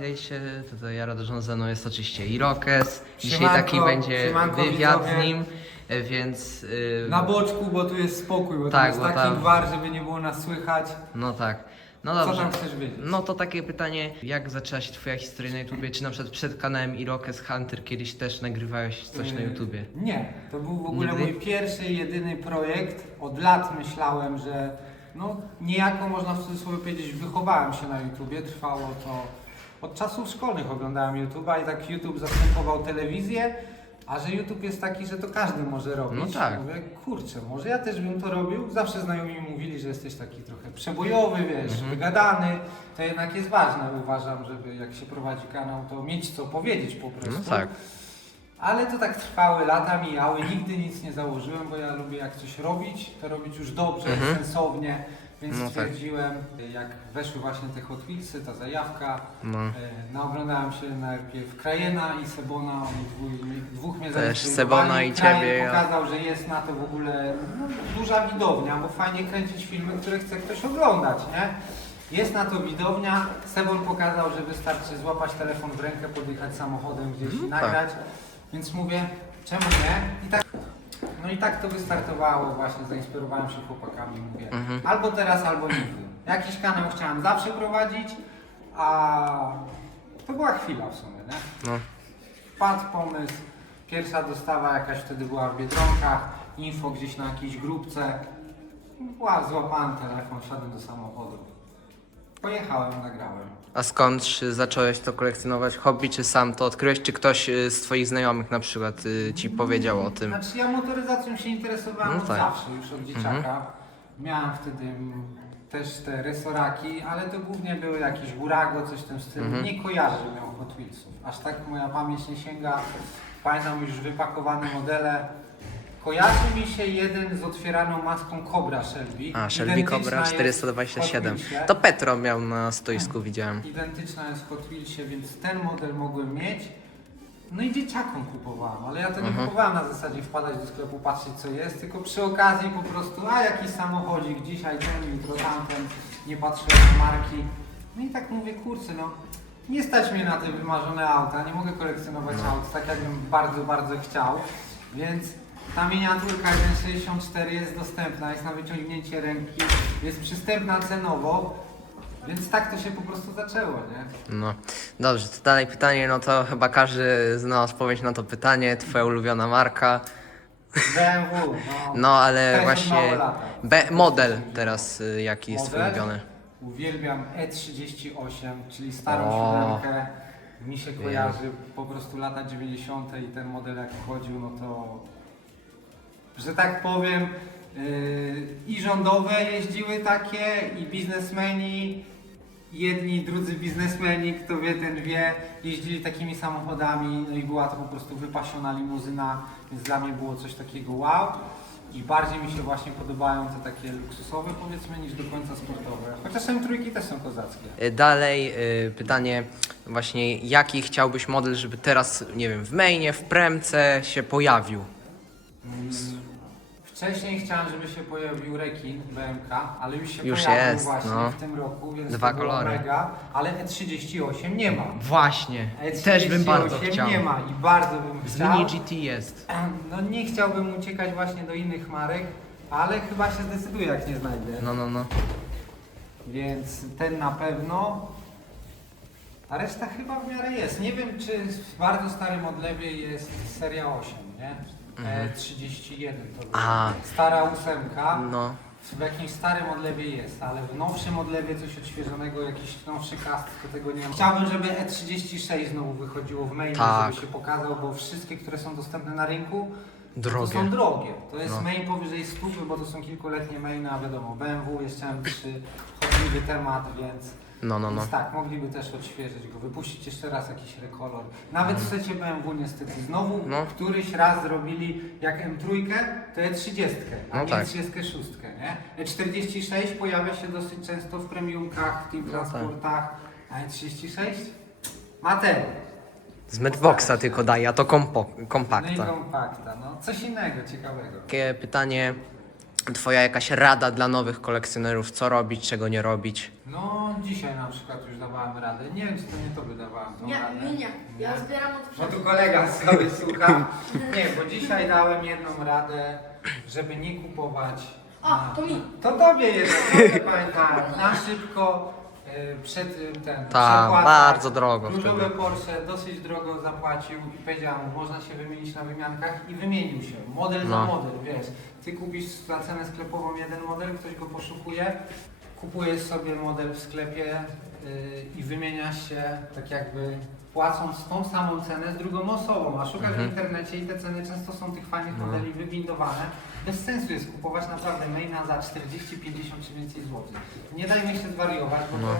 witajcie. Tutaj ja Radosząd ze mną jest oczywiście Irokes. Dzisiaj Siemanko, taki będzie siemanko, wywiad widzowie. z nim, e, więc... y, Na boczku, bo tu jest spokój, bo Tak, tam jest bo taki tam- gwar, żeby nie było nas słychać. No tak. No Co dobrze. tam chcesz wiedzieć? No to takie pytanie, jak zaczęła się twoja historia na YouTubie? Czy na przykład przed kanałem Irokes Hunter kiedyś też nagrywałeś coś na Yy, YouTubie? Nie, to był w ogóle Nigdy? mój pierwszy i jedyny projekt. Od lat myślałem, że no niejako można w cudzysłowie powiedzieć, wychowałem się na YouTubie. Trwało to od czasów szkolnych oglądałem YouTube'a i tak YouTube zastępował telewizję. A że YouTube jest taki, że to każdy może robić. No tak. Mówię, kurczę, może ja też bym to robił. Zawsze znajomi mi mówili, że jesteś taki trochę przebojowy, wiesz, Mhm. wygadany. To jednak jest ważne, uważam, żeby jak się prowadzi kanał, to mieć co powiedzieć po prostu. No tak. Ale to tak trwały, lata mijały, nigdy nic nie założyłem, bo ja lubię jak coś robić, to robić już dobrze, Mhm. sensownie, więc No tak. stwierdziłem, jak weszły właśnie te Hot Wheelsy, ta zajawka, No. e, naoglądałem się najpierw Krajena i Sebona, oni dwóch, dwóch mnie Też zainspirowali. Sebona i Krajen ciebie, ja- pokazał, że jest na to w ogóle no, duża widownia, bo fajnie kręcić filmy, które chce ktoś oglądać, nie? Jest na to widownia. Sebon pokazał, że wystarczy złapać telefon w rękę, podjechać samochodem gdzieś i Mhm, nagrać. Więc mówię, czemu nie? I tak, no i tak to wystartowało właśnie, zainspirowałem się chłopakami, mówię, Mhm. albo teraz, albo nigdy. Jakiś kanał chciałem zawsze prowadzić, a to była chwila w sumie, nie? No. Wpadł pomysł, pierwsza dostawa jakaś wtedy była w Biedronkach, info gdzieś na jakiejś grupce. Była, złapałem telefon, wsiadłem do samochodu. Pojechałem, nagrałem. A skąd zacząłeś to kolekcjonować? Hobby czy sam to odkryłeś? Czy ktoś y, z twoich znajomych na przykład y, ci powiedział o tym? Znaczy ja motoryzacją się interesowałem No od tak. zawsze, już od dzieciaka. Miałem wtedy mm, też te resoraki, ale to głównie były jakieś Burago, coś w tym stylu. Mhm. Nie kojarzę, miał Hot Wheelsów. Aż tak moja pamięć nie sięga. Pamiętam już wypakowane modele. Kojarzy mi się jeden z otwieraną maską Cobra Shelby. A, Shelby Cobra jest w 427. Hot Wheelsie. To Petro miał na stoisku, widziałem. Identyczna jest w Hot Wheelsie, więc ten model mogłem mieć. No i dzieciakom kupowałem, ale ja to nie Mhm. kupowałem na zasadzie wpadać do sklepu, patrzeć co jest, tylko przy okazji po prostu, a jakiś samochodzik, dzisiaj ten, jutro tamten, nie patrzyłem na marki. No i tak mówię, kurczę, no nie stać mnie na te wymarzone auta, nie mogę kolekcjonować No. aut tak jakbym bardzo, bardzo chciał, więc ta miniaturka 1.64 jest dostępna, jest na wyciągnięcie ręki, jest przystępna cenowo, więc tak to się po prostu zaczęło, nie? No. Dobrze, to dalej pytanie, no to chyba każdy zna odpowiedź na to pytanie. Twoja ulubiona marka. BMW, no. No ale Też od właśnie. lata. Model teraz y, jaki jest twój Model? ulubiony? Uwielbiam E38, czyli starą O. siódemkę. Mi się kojarzy po prostu lata 90. i ten model jak wchodził, no to że tak powiem yy, i rządowe jeździły takie i biznesmeni jedni drudzy biznesmeni, kto wie ten wie, jeździli takimi samochodami, no i była to po prostu wypasiona limuzyna, więc dla mnie było coś takiego wow. I bardziej mi się właśnie podobają te takie luksusowe powiedzmy niż do końca sportowe. Chociaż M3 też są kozackie. Y, Dalej y, pytanie właśnie jaki chciałbyś model, żeby teraz, nie wiem, w mainie, w premce się pojawił? Mm, Wcześniej chciałem, żeby się pojawił rekin BMK, ale już się Już pojawił jest, właśnie no. w tym roku, więc Dwa to było kolory. mega, ale E38 nie ma. Właśnie, E38 też bym bardzo chciał. nie ma i bardzo bym Z chciał. Mini GT jest. No nie chciałbym uciekać właśnie do innych marek, ale chyba się zdecyduję jak nie znajdę. No, no, no. Więc ten na pewno. A reszta chyba w miarę jest. Nie wiem czy w bardzo starym odlewie jest seria 8, nie? E, 31 to była. Mhm. Stara ósemka. No. W jakimś starym odlewie jest, ale w nowszym odlewie coś odświeżonego, jakiś nowszy cast, to tego nie mam. Chciałbym, żeby E36 znowu wychodziło w mailu, Tak. żeby się pokazał, bo wszystkie, które są dostępne na rynku, to Drogie. są drogie. To jest No. main powyżej 100, bo to są kilkuletnie mainy, a wiadomo, BMW jest M3, chodliwy temat, więc, No, no, no. więc tak, mogliby też odświeżyć go, wypuścić jeszcze raz jakiś rekolor. Nawet w secie BMW niestety znowu Mhm. No. któryś raz zrobili jak M3, to E30, a No nie tak. E36, nie? E46 pojawia się dosyć często w premiumkach, w team No tak. transportach, a E36 ma ten. Z Medboxa tylko daje, a to kompo, No i kompakta. kompakta, no coś innego, ciekawego. Takie pytanie, twoja jakaś rada dla nowych kolekcjonerów, co robić, czego nie robić? No dzisiaj na przykład już dawałem radę. Nie wiem, czy to nie tobie dawałem tą Nie, radę. mi nie. Ja zbieram od No przodu. tu kolega sobie słucha. Nie, bo dzisiaj dałem jedną radę, żeby nie kupować. O, na- to mi. To tobie jedno, dobrze pamiętam. Na szybko przed y, ten. Tak, bardzo drogo Różowe wtedy. Porsche dosyć drogo zapłacił i powiedziałem, mu, można się wymienić na wymiankach i wymienił się. Model No. za model, wiesz. Ty kupisz za cenę sklepową jeden model, ktoś go poszukuje, kupujesz sobie model w sklepie i wymieniasz się tak jakby płacąc tą samą cenę z drugą osobą, a szukasz Mhm. w internecie i te ceny często są tych fajnych No. modeli wybindowane. Bez sensu jest kupować naprawdę maina za 40, 50 czy więcej złotych. Nie dajmy się zwariować, bo No. to,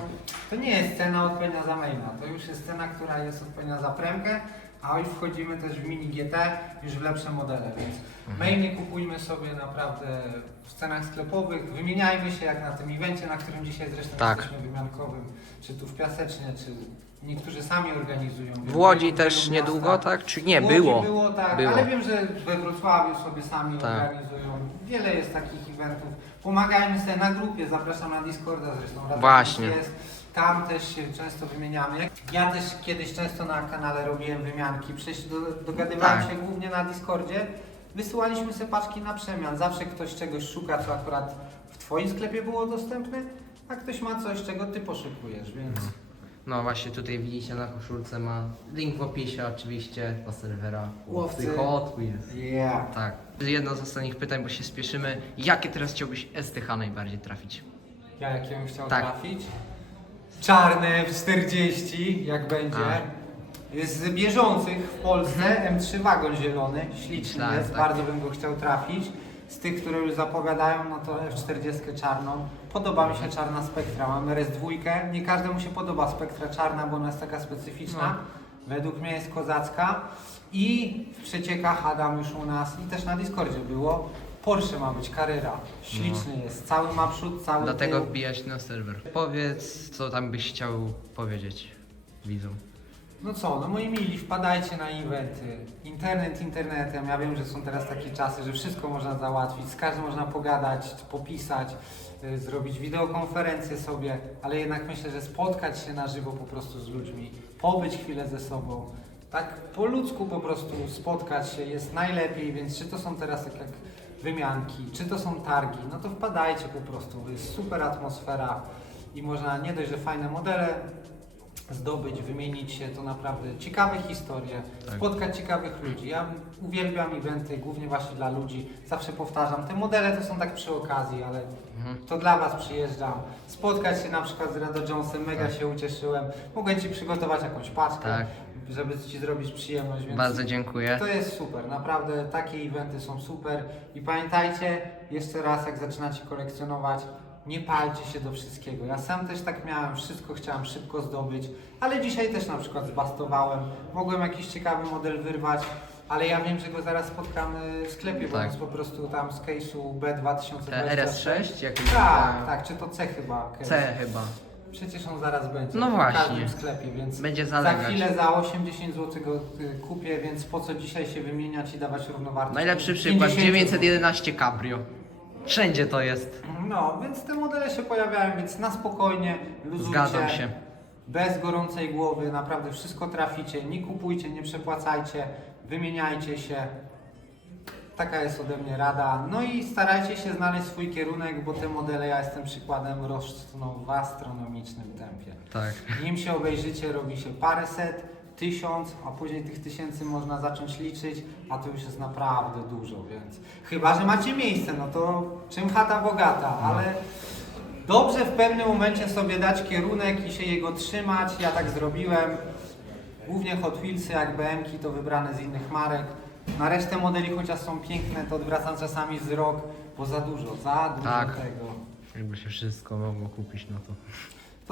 to nie jest cena odpowiednia za maina. To już jest cena, która jest odpowiednia za premkę, a już wchodzimy też w mini GT, już w lepsze modele, więc Mhm. mainy kupujmy sobie naprawdę w cenach sklepowych, wymieniajmy się jak na tym evencie, na którym dzisiaj zresztą Tak. jesteśmy wymiankowym, czy tu w Piasecznie, czy niektórzy sami organizują. W Łodzi też miastach. niedługo, tak? Czy nie? W Łodzi Było. było tak, Było. ale wiem, że we Wrocławiu sobie sami Tak. organizują. Wiele jest takich eventów. Pomagajmy sobie na grupie, zapraszam na Discorda zresztą. Właśnie. Jest. Tam też się często wymieniamy. Ja też kiedyś często na kanale robiłem wymianki. Przecież do, dogadywałem Tak. się głównie na Discordzie. Wysyłaliśmy sobie paczki na przemian. Zawsze ktoś czegoś szuka, co akurat w Twoim sklepie było dostępne, a ktoś ma coś, czego Ty poszukujesz, więc... No właśnie tutaj widzicie na koszulce ma link w opisie oczywiście do serwera Łowcy. Hot Wheels. Yeah. Tak. Jedno z ostatnich pytań, bo się spieszymy. Jakie teraz chciałbyś STH najbardziej trafić? Ja jakie bym chciał Tak. trafić? Czarne w 40, jak będzie. Z bieżących w Polsce M3 wagon zielony, śliczny Myślałem, jest, tak. bardzo bym go chciał trafić. Z tych, które już zapowiadają, no to F40 czarną. Podoba mi się czarna spektra. Mamy RS2. Nie każdemu się podoba spektra czarna, bo ona jest taka specyficzna. No. Według mnie jest kozacka. I w przeciekach Adam już u nas i też na Discordzie było. Porsche ma być Carrera. Śliczny jest. Cały ma przód, cały Dlatego tył. wbijać na serwer. Powiedz, co tam byś chciał powiedzieć widzom. No co, no moi mili, wpadajcie na eventy. Internet internetem. Ja wiem, że są teraz takie czasy, że wszystko można załatwić, z każdym można pogadać, popisać, y, zrobić wideokonferencję sobie, ale jednak myślę, że spotkać się na żywo po prostu z ludźmi, pobyć chwilę ze sobą, tak po ludzku po prostu spotkać się jest najlepiej, więc czy to są teraz tak jak wymianki, czy to są targi, no to wpadajcie po prostu, jest super atmosfera i można nie dość, że fajne modele zdobyć, wymienić się, to naprawdę ciekawe historie, Tak. spotkać ciekawych ludzi. Ja uwielbiam eventy, głównie właśnie dla ludzi. Zawsze powtarzam, te modele to są tak przy okazji, ale Mhm. to dla Was przyjeżdżam. Spotkać się na przykład z Rado Jonesem, mega Tak. się ucieszyłem. Mogę Ci przygotować jakąś paczkę, Tak. Żeby Ci zrobić przyjemność, więc Bardzo dziękuję. to jest super, naprawdę takie eventy są super i pamiętajcie jeszcze raz jak zaczynacie kolekcjonować, nie palcie się do wszystkiego. Ja sam też tak miałem, wszystko chciałem szybko zdobyć, ale dzisiaj też na przykład zbastowałem, mogłem jakiś ciekawy model wyrwać, ale ja wiem, że go zaraz spotkamy w sklepie, bo Tak. jest po prostu tam z case'u B2026. Te RS6? Jakieś Tak, tak, czy to C chyba. case. C chyba. Przecież on zaraz będzie No w właśnie. każdym sklepie, więc Będzie za zalegać. chwilę za 80 zł go y, kupię, więc po co dzisiaj się wymieniać i dawać równowartość? Najlepszy przykład 50 911 Cabrio. Wszędzie to jest. No, więc te modele się pojawiają, więc na spokojnie, luzujcie. Zgadzam się. Bez gorącej głowy, naprawdę wszystko traficie. Nie kupujcie, nie przepłacajcie, wymieniajcie się. Taka jest ode mnie rada. No i starajcie się znaleźć swój kierunek, bo te modele, ja jestem przykładem, rosną w astronomicznym tempie. Tak. Nim się obejrzycie, robi się paręset, tysiąc, a później tych tysięcy można zacząć liczyć, a to już jest naprawdę dużo, więc chyba, że macie miejsce, no to czym chata bogata, ale dobrze w pewnym momencie sobie dać kierunek i się jego trzymać, ja tak zrobiłem. Głównie Hot Wheelsy, jak BM-ki to wybrane z innych marek. Na resztę modeli, chociaż są piękne, to odwracam czasami wzrok, bo za dużo, za dużo Tak. tego. Jakby się wszystko mogło kupić, no to.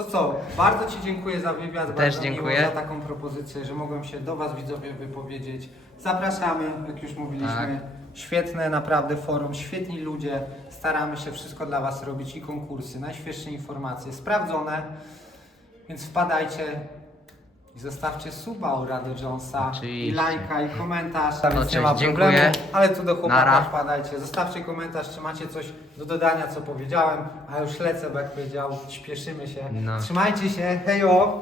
To co, bardzo Ci dziękuję za wywiad, bardzo dziękuję. miło za taką propozycję, że mogłem się do Was widzowie wypowiedzieć. Zapraszamy, jak już mówiliśmy. Tak. Świetne naprawdę forum, świetni ludzie. Staramy się wszystko dla Was robić i konkursy, najświeższe informacje, sprawdzone. Więc wpadajcie. I zostawcie suba u Rado Jonesa, Oczywiście. i lajka, i komentarz, tam No nie cześć, ma dziękuję. problemu. Ale tu do chłopaka Nara. wpadajcie, zostawcie komentarz, czy macie coś do dodania, co powiedziałem, a już lecę, bo jak powiedział, śpieszymy się. No. Trzymajcie się, hejo!